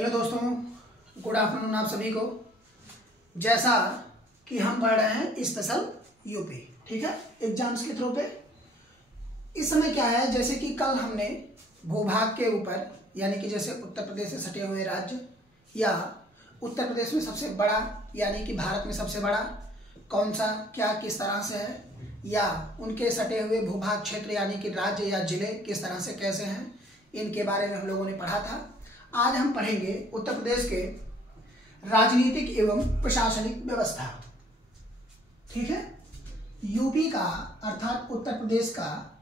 Hello दोस्तों, good afternoon आप सभी को। जैसा कि हम पढ़ रहे हैं स्पेशल यूपी, ठीक है, एग्जाम्स के थ्रू पे। इस समय क्या है, जैसे कि कल हमने भूभाग के ऊपर, यानी कि जैसे उत्तर प्रदेश से सटे हुए राज्य या उत्तर प्रदेश में सबसे बड़ा, यानी कि भारत में सबसे बड़ा कौन सा, क्या, किस तरह से है, या उनके सटे हुए भूभाग क्षेत्र यानी कि राज्य या जिले किस तरह से कैसे हैं, इनके बारे में हम लोगों ने पढ़ा था। आज हम पढ़ेंगे उत्तर प्रदेश के राजनीतिक एवं प्रशासनिक व्यवस्था, ठीक है। यूपी का अर्थात उत्तर प्रदेश का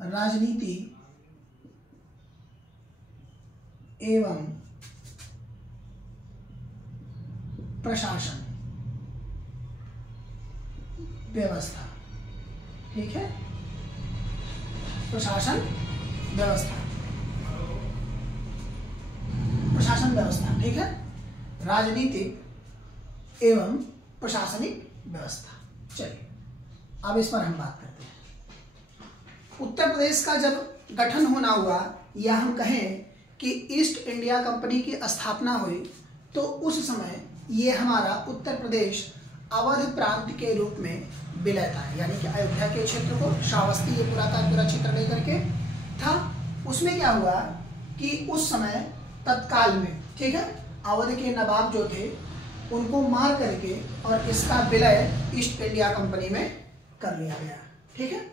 राजनीति एवं प्रशासन व्यवस्था, ठीक है, प्रशासन व्यवस्था, प्रशासन व्यवस्था, ठीक है, राजनीतिक एवं प्रशासनिक व्यवस्था। चलिए अब इस पर हम बात करते हैं। उत्तर प्रदेश का जब गठन होना हुआ, या हम कहें कि ईस्ट इंडिया कंपनी की स्थापना हुई, तो उस समय ये हमारा उत्तर प्रदेश अवध प्रांत के रूप में विलय था, यानी कि अयोध्या के क्षेत्र को, श्रावस्ती, ये पूरा का पूरा क्षेत्र लेकर के था। उसमें क्या हुआ कि उस समय तत्काल में, ठीक है, अवध के नवाब जो थे उनको मार करके और इसका विलय ईस्ट इंडिया कंपनी में कर लिया गया, ठीक है।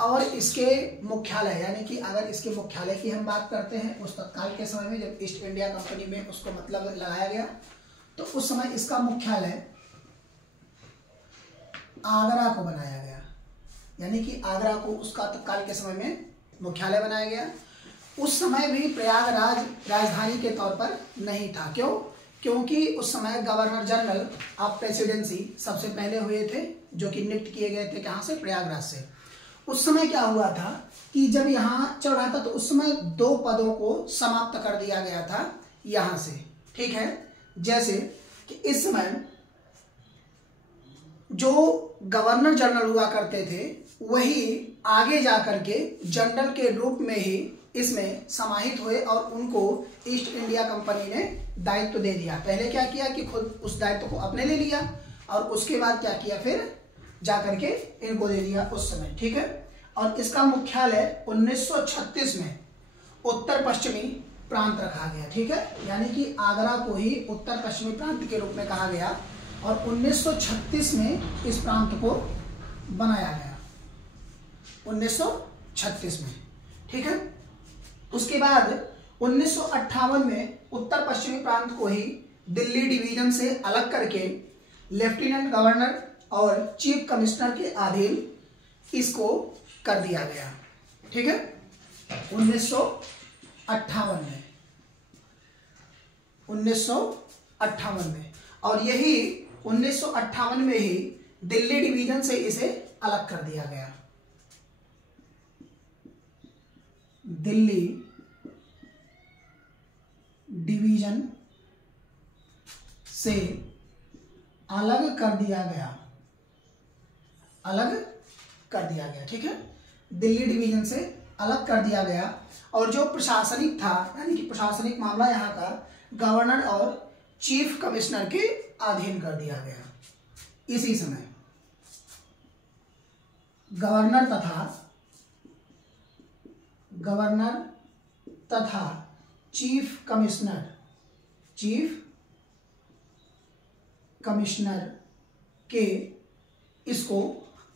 और इसके मुख्यालय, यानी कि अगर इसके मुख्यालय की हम बात करते हैं, उस तत्काल के समय में जब ईस्ट इंडिया कंपनी में उसको मतलब लगाया गया, तो उस समय इसका मुख्यालय आगरा को बनाया गया, यानी कि आगरा को उसका तत्काल के समय में मुख्यालय बनाया गया। उस समय भी प्रयागराज राजधानी के तौर पर नहीं था। क्यों? क्योंकि उस समय गवर्नर जनरल ऑफ प्रेसिडेंसी सबसे पहले हुए थे, जो कि नियुक्त किए गए थे कहाँ से, प्रयागराज से। उस समय क्या हुआ था कि जब यहाँ चल रहा था, तो उस समय 2 पदों को समाप्त कर दिया गया था यहाँ से, ठीक है। जैसे कि इस समय जो गवर्नर जनरल हुआ करते थे, वही आगे जाकर के जनरल के रूप में ही इसमें समाहित हुए और उनको ईस्ट इंडिया कंपनी ने दायित्व दे दिया। पहले क्या किया कि खुद उस दायित्व को अपने ले लिया, और उसके बाद क्या किया, फिर जाकर के इनको दे दिया उस समय, ठीक है। और इसका मुख्यालय 1936 में उत्तर पश्चिमी प्रांत रखा गया, ठीक है, यानी कि आगरा को ही उत्तर पश्चिमी प्रांत के रूप में कहा गया, और 1936 में इस प्रांत को बनाया गया, 1936 में, ठीक है। उसके बाद 1958 में उत्तर पश्चिमी प्रांत को ही दिल्ली डिवीजन से अलग करके लेफ्टिनेंट गवर्नर और चीफ कमिश्नर के अधीन इसको कर दिया गया, ठीक है, 1958 में, 1958 में। और यही 1958 में ही दिल्ली डिवीजन से इसे अलग कर दिया गया, दिल्ली डिवीजन से अलग कर दिया गया, अलग कर दिया गया, ठीक है, दिल्ली डिवीजन से अलग कर दिया गया। और जो प्रशासनिक था, यानी कि प्रशासनिक मामला यहाँ का गवर्नर और चीफ कमिश्नर के अधीन कर दिया गया। इसी समय गवर्नर तथा चीफ कमिश्नर के इसको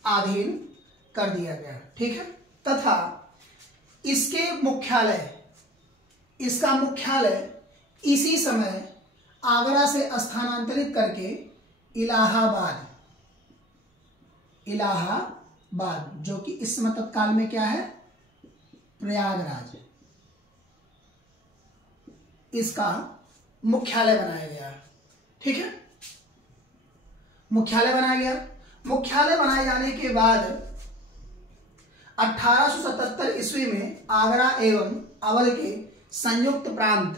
अधीन कर दिया गया, ठीक है। तथा इसके मुख्यालय, इसका मुख्यालय इसी समय आगरा से स्थानांतरित करके इलाहाबाद, जो कि इस समय तत्काल में क्या है, प्रयागराज, इसका मुख्यालय बनाया गया, ठीक है, मुख्यालय बनाया गया। मुख्यालय बनाए जाने के बाद 1877 ईस्वी में आगरा एवं अवध के संयुक्त प्रांत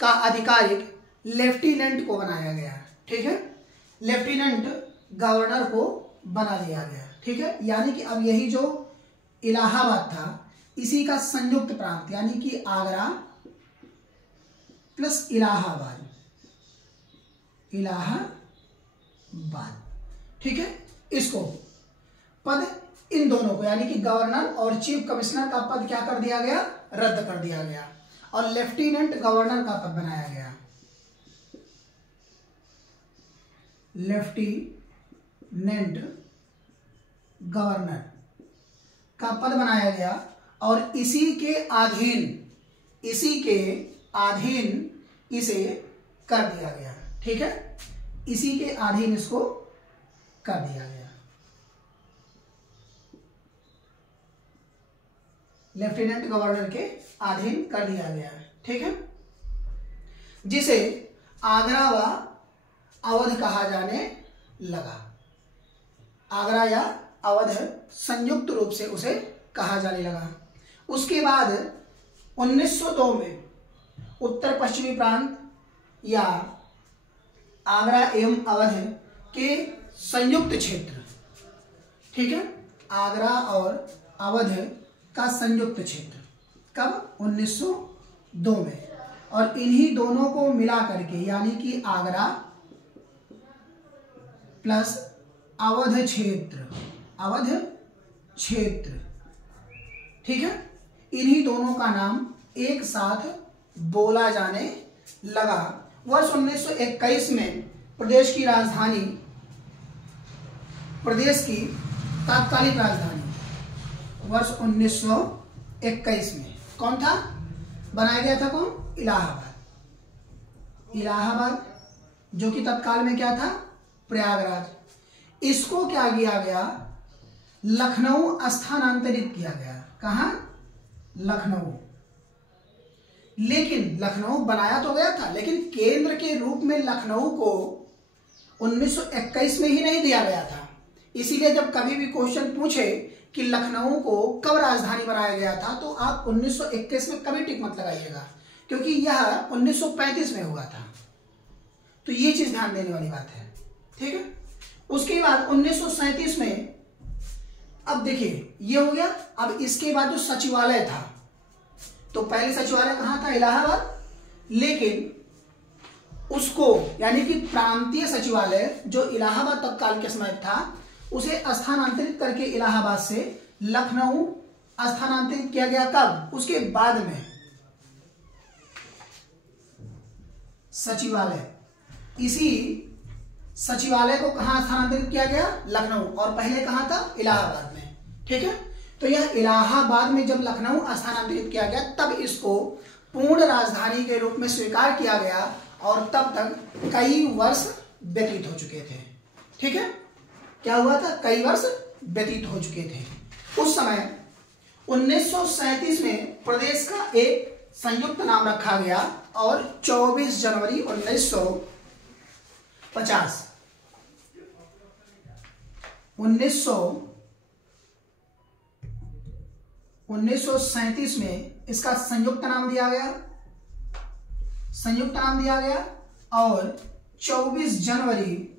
का आधिकारिक लेफ्टिनेंट को बनाया गया, ठीक है, लेफ्टिनेंट गवर्नर को बना दिया गया, ठीक है। यानी कि अब यही जो इलाहाबाद था, इसी का संयुक्त प्रांत यानी कि आगरा प्लस इलाहाबाद, इलाहाबाद, ठीक है। इसको पद इन दोनों को यानी कि गवर्नर और चीफ कमिश्नर का पद क्या कर दिया गया, रद्द कर दिया गया और लेफ्टिनेंट गवर्नर का पद बनाया गया, लेफ्टिनेंट गवर्नर का पद बनाया गया और इसी के अधीन इसे कर दिया गया, ठीक है, इसी के अधीन इसको कर दिया गया, लेफ्टिनेंट गवर्नर के अधीन कर दिया गया, ठीक है, जिसे आगरा व अवध कहा जाने लगा। आगरा या अवध संयुक्त रूप से उसे कहा जाने लगा। उसके बाद 1902 में उत्तर पश्चिमी प्रांत या आगरा एवं अवध के संयुक्त क्षेत्र, ठीक है, आगरा और अवध का संयुक्त क्षेत्र कब, 1902 में, और इन्हीं दोनों को मिला करके यानी कि आगरा प्लस अवध क्षेत्र, ठीक है, इन्हीं दोनों का नाम एक साथ बोला जाने लगा। वर्ष 1921 में प्रदेश की तात्कालिक राजधानी वर्ष 1921 में कौन था, बनाया गया था कौन, इलाहाबाद, जो कि तत्काल में क्या था, प्रयागराज। इसको क्या किया गया, लखनऊ स्थानांतरित किया गया। कहां, लखनऊ। लेकिन लखनऊ बनाया तो गया था, लेकिन केंद्र के रूप में लखनऊ को 1921 में ही नहीं दिया गया था। इसीलिए जब कभी भी क्वेश्चन पूछे कि लखनऊ को कब राजधानी बनाया गया था, तो आप 1921 में कभी टिक मत लगाइएगा, क्योंकि यह 1935 में हुआ था। तो ये चीज ध्यान देने वाली बात है, ठीक है। उसके बाद 1937 में, अब देखिए ये हो गया। अब इसके बाद जो सचिवालय था, तो पहले सचिवालय कहां था, इलाहाबाद, लेकिन उसको यानी कि प्रांतीय सचिवालय जो इलाहाबाद तत्काल के समय था, उसे स्थानांतरित करके इलाहाबाद से लखनऊ स्थानांतरित किया गया। कब, उसके बाद में सचिवालय, इसी सचिवालय को कहां स्थानांतरित किया गया, लखनऊ, और पहले कहां था, इलाहाबाद में, ठीक है। तो यह इलाहाबाद में जब लखनऊ स्थानांतरित किया गया, तब इसको पूर्ण राजधानी के रूप में स्वीकार किया गया और तब तक कई वर्ष व्यतीत हो चुके थे, ठीक है। क्या हुआ था, कई वर्ष व्यतीत हो चुके थे। उस समय 1937 में प्रदेश का एक संयुक्त नाम रखा गया और 24 जनवरी 1937 में इसका संयुक्त नाम दिया गया और 24 जनवरी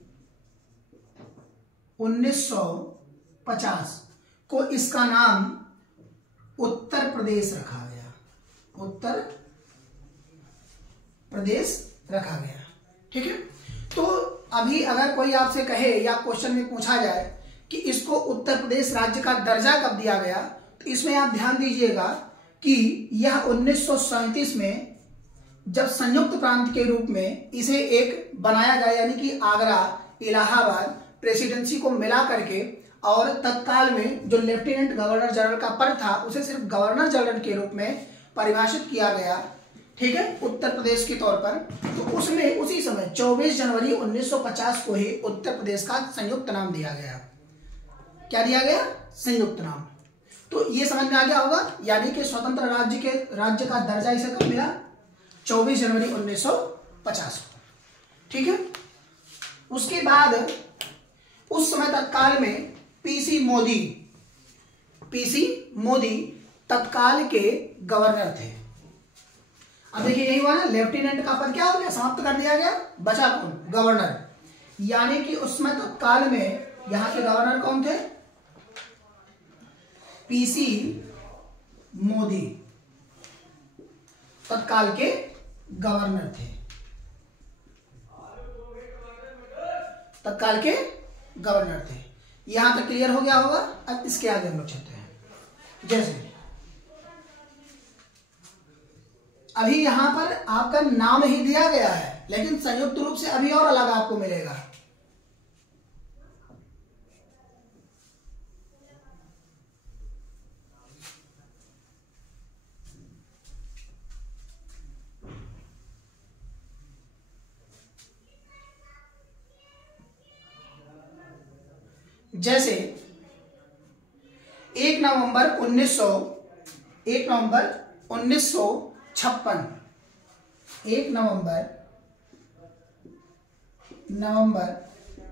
1950 को इसका नाम उत्तर प्रदेश रखा गया, उत्तर प्रदेश रखा गया, ठीक है। तो अभी अगर कोई आपसे कहे या क्वेश्चन में पूछा जाए कि इसको उत्तर प्रदेश राज्य का दर्जा कब दिया गया, तो इसमें आप ध्यान दीजिएगा कि यह 1937 में जब संयुक्त प्रांत के रूप में इसे एक बनाया गया, यानी कि आगरा इलाहाबाद प्रेसिडेंसी को मिला करके, और तत्काल में जो लेफ्टिनेंट गवर्नर जनरल का पद था उसे सिर्फ गवर्नर जनरल के रूप में परिभाषित किया गया, ठीक है, उत्तर प्रदेश के तौर पर। तो उसमें उसी समय 24 जनवरी 1950 को ही उत्तर प्रदेश का संयुक्त नाम दिया गया। क्या दिया गया, संयुक्त नाम। तो ये समझ में आ गया होगा, यानी कि स्वतंत्र राज्य का दर्जा इसे कब मिला, 24 जनवरी 1950 को, ठीक है। उसके बाद उस समय तत्काल में पीसी मोदी तत्काल के गवर्नर थे। अब देखिए यही हुआ ना, लेफ्टिनेंट का पद क्या हो गया, समाप्त कर दिया गया, बचा कौन, गवर्नर। यानी कि उस समय तत्काल में यहां के गवर्नर कौन थे, पीसी मोदी तत्काल के गवर्नर थे, तत्काल के गवर्नर थे। यहां तक क्लियर हो गया होगा। अब इसके आगे हम लोग चलते हैं। जैसे अभी यहां पर आपका नाम ही दिया गया है, लेकिन संयुक्त रूप से अभी और अलग आपको मिलेगा। जैसे 1 नवंबर 1956, 1 नवंबर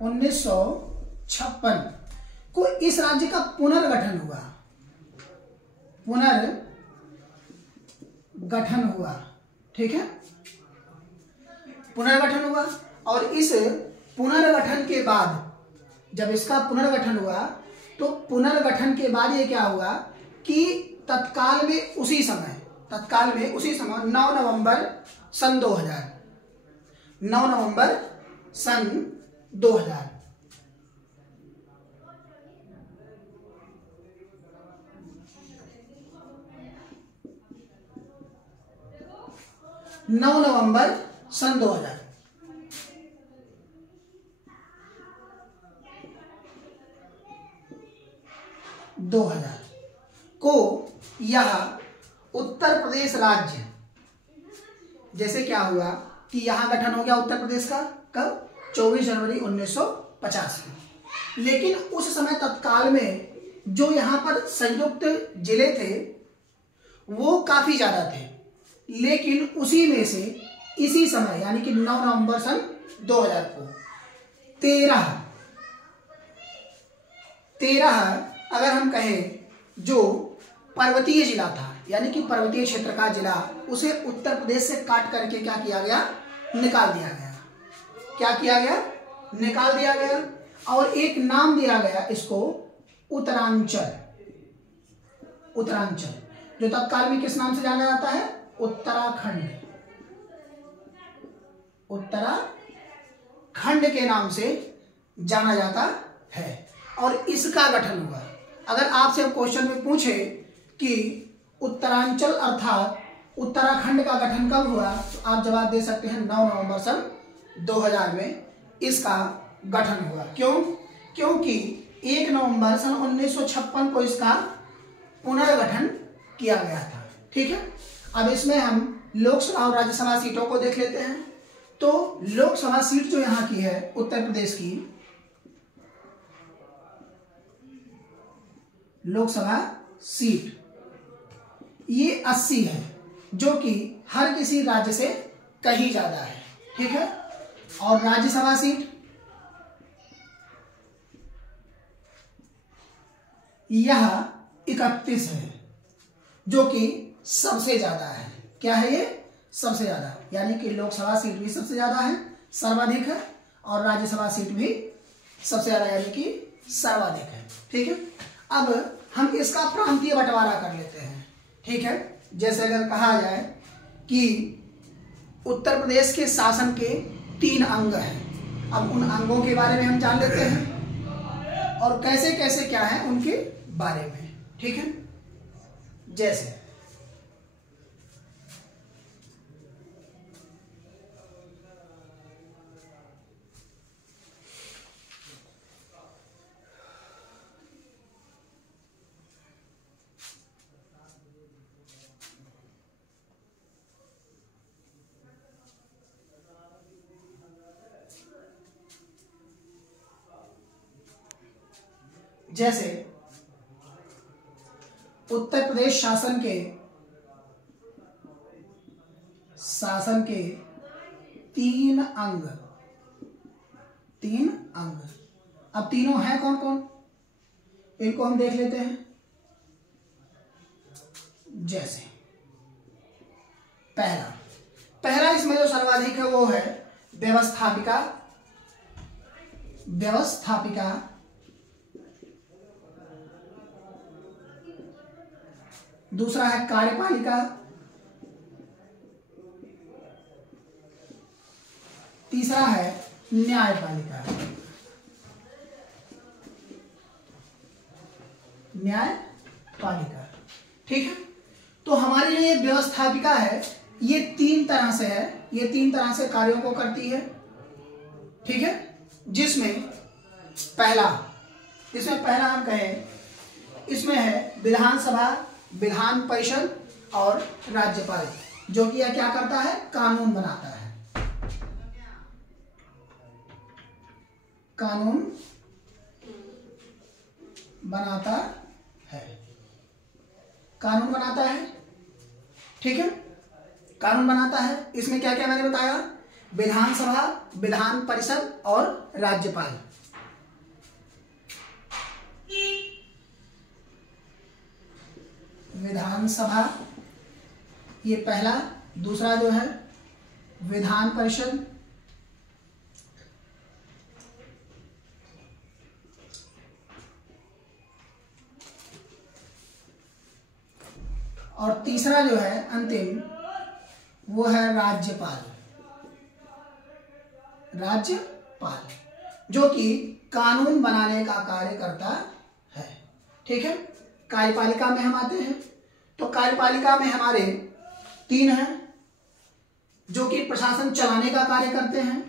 1956 को इस राज्य का पुनर्गठन हुआ, पुनर्गठन हुआ। ठीक है, पुनर्गठन हुआ। और इस पुनर्गठन के बाद, जब इसका पुनर्गठन हुआ तो पुनर्गठन के बाद ये क्या हुआ कि तत्काल में उसी समय 9 नवंबर सन 2000, 9 नवंबर सन 2000 9 नवंबर सन 2000 को यह उत्तर प्रदेश राज्य, जैसे क्या हुआ कि यहां गठन हो गया उत्तर प्रदेश का, कब? 24 जनवरी 1950 में। लेकिन उस समय तत्काल में जो यहां पर संयुक्त जिले थे वो काफी ज्यादा थे, लेकिन उसी में से इसी समय यानी कि 9 नवंबर सन 2000 को 13 अगर हम कहें जो पर्वतीय जिला था, यानी कि पर्वतीय क्षेत्र का जिला, उसे उत्तर प्रदेश से काट करके क्या किया गया? निकाल दिया गया। क्या किया गया? निकाल दिया गया। और एक नाम दिया गया इसको उत्तरांचल। उत्तरांचल जो तत्काल में किस नाम से जाना जाता है? उत्तराखंड। उत्तराखंड के नाम से जाना जाता है। और इसका गठन हुआ। अगर आपसे अब क्वेश्चन में पूछे कि उत्तरांचल अर्थात उत्तराखंड का गठन कब हुआ, तो आप जवाब दे सकते हैं 9 नवंबर सन 2000 में इसका गठन हुआ। क्यों? क्योंकि 1 नवंबर सन 1956 को इसका पुनर्गठन किया गया था। ठीक है, अब इसमें हम लोकसभा और राज्यसभा सीटों को देख लेते हैं। तो लोकसभा सीट जो यहाँ की है उत्तर प्रदेश की, लोकसभा सीट ये 80 है, जो कि हर किसी राज्य से कहीं ज्यादा है। ठीक है, और राज्यसभा सीट यह 31 है, जो कि सबसे ज्यादा है। क्या है ये? सबसे ज्यादा, यानी कि लोकसभा सीट भी सबसे ज्यादा है, सर्वाधिक है, और राज्यसभा सीट भी सबसे ज्यादा यानी कि सर्वाधिक है। ठीक है, अब हम इसका प्रांतीय बंटवारा कर लेते हैं। ठीक है, जैसे अगर कहा जाए कि उत्तर प्रदेश के शासन के 3 अंग हैं, अब उन अंगों के बारे में हम जान लेते हैं और कैसे कैसे क्या है उनके बारे में। ठीक है, जैसे जैसे उत्तर प्रदेश शासन के 3 अंग, 3 अंग। अब तीनों हैं कौन कौन, इनको हम देख लेते हैं। जैसे पहला इसमें जो सर्वाधिक है वो है व्यवस्थापिका दूसरा है कार्यपालिका, तीसरा है न्यायपालिका। न्यायपालिका, ठीक है। तो हमारी जो ये व्यवस्थापिका है ये तीन तरह से है, ये तीन तरह से कार्यों को करती है, ठीक है। जिसमें पहला हम कहें, इसमें है विधानसभा, विधान परिषद और राज्यपाल, जो कि यह क्या करता है, कानून बनाता है। कानून बनाता है, कानून बनाता है, ठीक है, कानून बनाता है। इसमें क्या क्या मैंने बताया, विधानसभा, विधान परिषद और राज्यपाल। विधानसभा ये पहला, दूसरा जो है विधान परिषद, और तीसरा जो है अंतिम वो है राज्यपाल। राज्यपाल जो कि कानून बनाने का कार्य करता है, ठीक है। कार्यपालिका में हम आते हैं, तो कार्यपालिका में हमारे तीन हैं जो कि प्रशासन चलाने का कार्य करते हैं।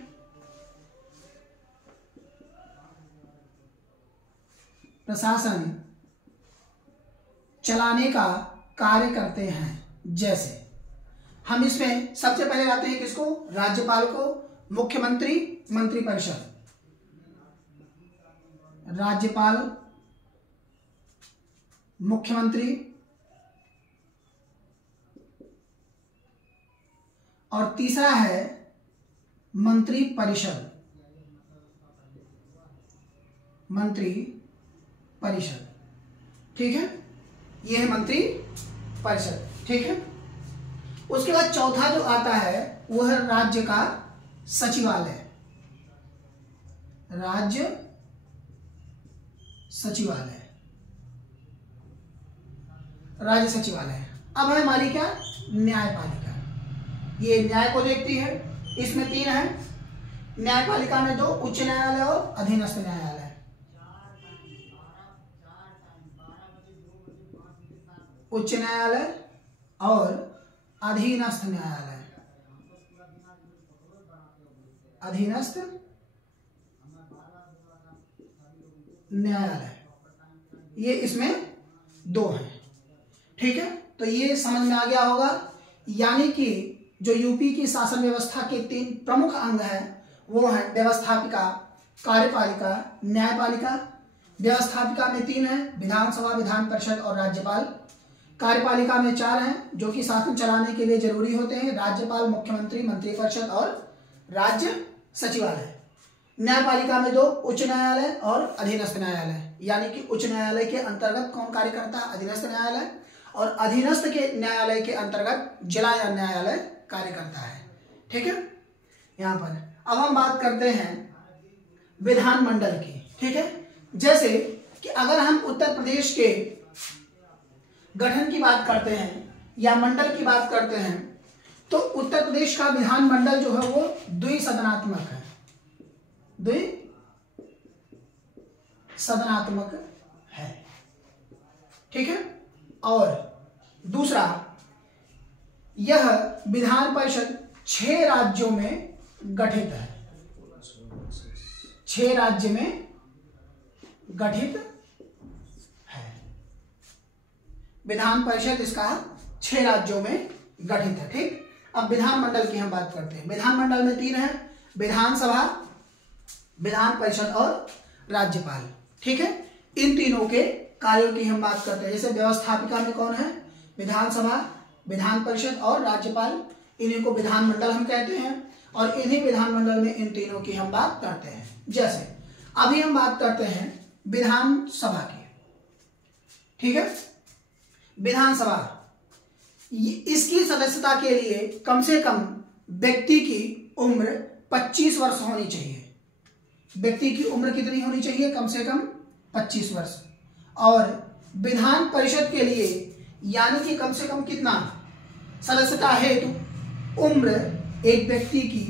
प्रशासन चलाने का कार्य करते हैं। जैसे हम इसमें सबसे पहले लाते हैं किसको, राज्यपाल को, मुख्यमंत्री, मंत्रिपरिषद। राज्यपाल, मुख्यमंत्री और तीसरा है मंत्रिपरिषद। मंत्रिपरिषद, ठीक है, ये है मंत्री परिषद, ठीक है। उसके बाद चौथा जो आता है वो है राज्य का सचिवालय। राज्य सचिवालय, राज्य सचिवालय। अब है हमारी क्या, न्यायपालिका। ये न्याय को देखती है, इसमें तीन है, न्यायपालिका में दो, उच्च न्यायालय और अधीनस्थ न्यायालय। उच्च न्यायालय और अधीनस्थ न्यायालय। अधीनस्थ न्यायालय, ये इसमें दो हैं, ठीक है। तो ये समझ में आ गया होगा। यानी कि जो यूपी की शासन व्यवस्था के तीन प्रमुख अंग हैं वो है व्यवस्थापिका, कार्यपालिका, न्यायपालिका। व्यवस्थापिका में तीन है, विधानसभा, विधान परिषद और राज्यपाल। कार्यपालिका में चार हैं जो कि शासन चलाने के लिए जरूरी होते हैं, राज्यपाल, मुख्यमंत्री, मंत्रिपरिषद और राज्य सचिवालय। न्यायपालिका में दो, उच्च न्यायालय और अधीनस्थ न्यायालय। यानी कि उच्च न्यायालय के अंतर्गत कौन कार्य करता है, अधीनस्थ न्यायालय, और अधीनस्थ के न्यायालय के अंतर्गत जिला या न्यायालय कार्य करता है, ठीक है। यहां पर अब हम बात करते हैं विधानमंडल की, ठीक है। जैसे कि अगर हम उत्तर प्रदेश के गठन की बात करते हैं या मंडल की बात करते हैं, तो उत्तर प्रदेश का विधानमंडल जो है वो द्विसदनात्मक है। द्विसदनात्मक है, ठीक है। और दूसरा, यह विधान परिषद 6 राज्यों में गठित है। 6 राज्य में गठित है। विधान परिषद इसका 6 राज्यों में गठित है, ठीक। अब विधानमंडल की हम बात करते हैं। विधानमंडल में 3 है, विधानसभा, विधान परिषद और राज्यपाल, ठीक है। इन तीनों के कार्यों की हम बात करते हैं। जैसे व्यवस्थापिका में कौन है, विधानसभा, विधान परिषद और राज्यपाल, इन्हीं को विधानमंडल हम कहते हैं। और इन्हीं विधानमंडल में इन तीनों की हम बात करते हैं। जैसे अभी हम बात करते हैं विधानसभा की, ठीक है। विधानसभा, इसकी सदस्यता के लिए कम से कम व्यक्ति की उम्र 25 वर्ष होनी चाहिए। व्यक्ति की उम्र कितनी होनी चाहिए, कम से कम 25 वर्ष। और विधान परिषद के लिए यानी कि कम से कम कितना, सदस्यता हेतु उम्र एक व्यक्ति की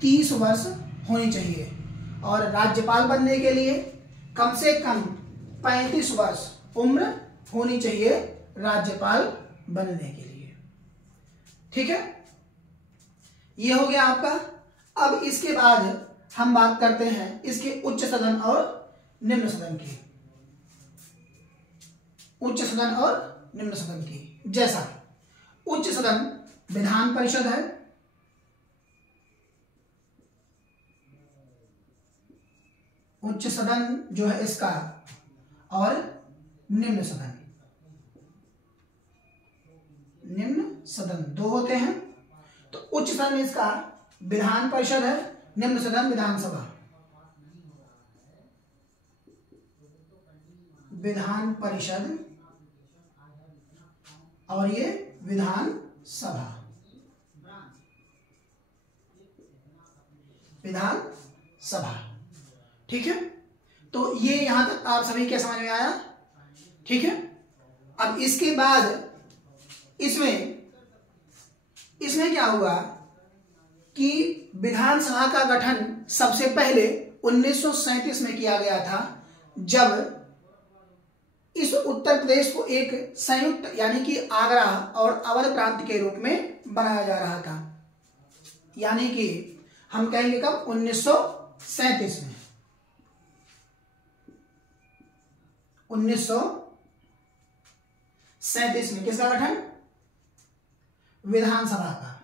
30 वर्ष होनी चाहिए और राज्यपाल बनने के लिए कम से कम 35 वर्ष उम्र होनी चाहिए राज्यपाल बनने के लिए। ठीक है, ये हो गया आपका। अब इसके बाद हम बात करते हैं इसके उच्च सदन और निम्न सदन की। उच्च सदन और निम्न सदन की, जैसा उच्च सदन विधान परिषद है, उच्च सदन जो है इसका, और निम्न सदन, निम्न सदन दो होते हैं। तो उच्च सदन इसका विधान परिषद है, निम्न सदन विधानसभा, विधान परिषद और ये विधान सभा, विधान सभा। ठीक है, तो ये यहां तक आप सभी के समझ में आया। ठीक है, अब इसके बाद इसमें क्या हुआ कि विधानसभा का गठन सबसे पहले 1937 में किया गया था, जब इस उत्तर प्रदेश को एक संयुक्त यानी कि आगरा और अवध प्रांत के रूप में बनाया जा रहा था। यानी कि हम कहेंगे कब, 1937 में, 1937 में किसका गठन, विधानसभा का।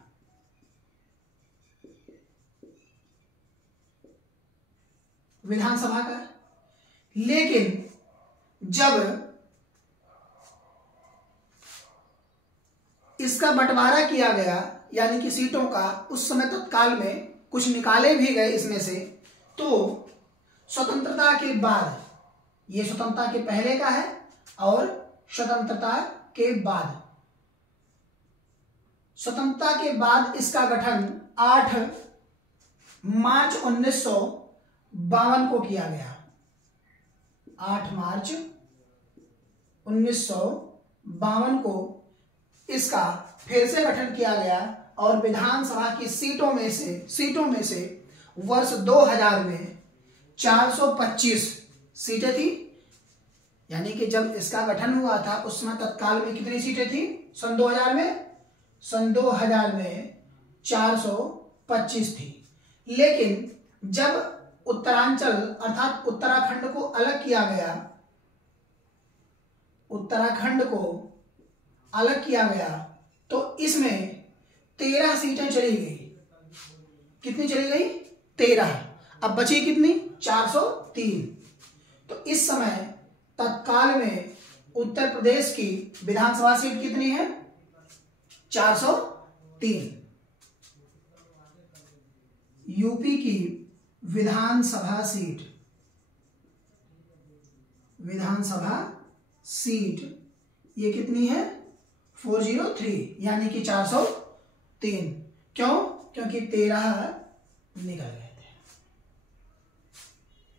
विधानसभा का, लेकिन जब इसका बंटवारा किया गया यानी कि सीटों का, उस समय तत्काल में कुछ निकाले भी गए इसमें से, तो स्वतंत्रता के बाद, ये स्वतंत्रता के पहले का है और स्वतंत्रता के बाद, स्वतंत्रता के बाद इसका गठन 8 मार्च 1952 को किया गया। 8 मार्च 1952 को इसका फिर से गठन किया गया और विधानसभा की सीटों में से वर्ष 2000 में 425 सीटें थी। यानी कि जब इसका गठन हुआ था उस समय तत्काल में कितनी सीटें थी, सन 2000 में 425 थी। लेकिन जब उत्तरांचल अर्थात उत्तराखंड को अलग किया गया, उत्तराखंड को अलग किया गया, तो इसमें 13 सीटें चली गई। कितनी चली गई, 13। अब बची कितनी, 403। तो इस समय तत्काल में उत्तर प्रदेश की विधानसभा सीट कितनी है, 403। यूपी की विधानसभा सीट ये कितनी है, 403, यानी कि 403। क्यों, क्योंकि 13 निकल गए थे।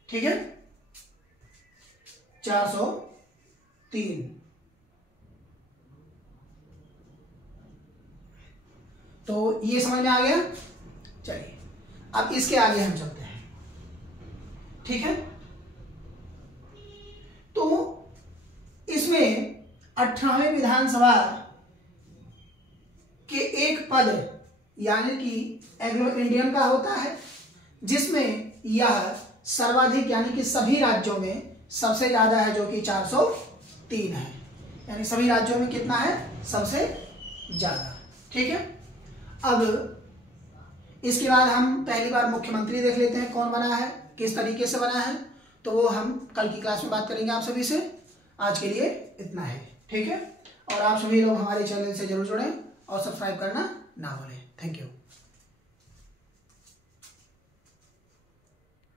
ठीक है, 403। तो ये समझ में आ गया। चलिए अब इसके आगे हम चलते हैं। ठीक है, तो इसमें 18वें विधानसभा के एक पद यानी कि एंग्लो इंडियन का होता है, जिसमें यह सर्वाधिक यानी कि सभी राज्यों में सबसे ज्यादा है, जो कि 403 है। यानी सभी राज्यों में कितना है, सबसे ज्यादा। ठीक है, अब इसके बाद हम पहली बार मुख्यमंत्री देख लेते हैं, कौन बना है, किस तरीके से बना है। तो वो हम कल की क्लास में बात करेंगे आप सभी से। आज के लिए इतना है। ठीक है, और आप सभी लोग हमारे चैनल से जरूर जुड़ें और सब्सक्राइब करना ना भूलें। Thank you.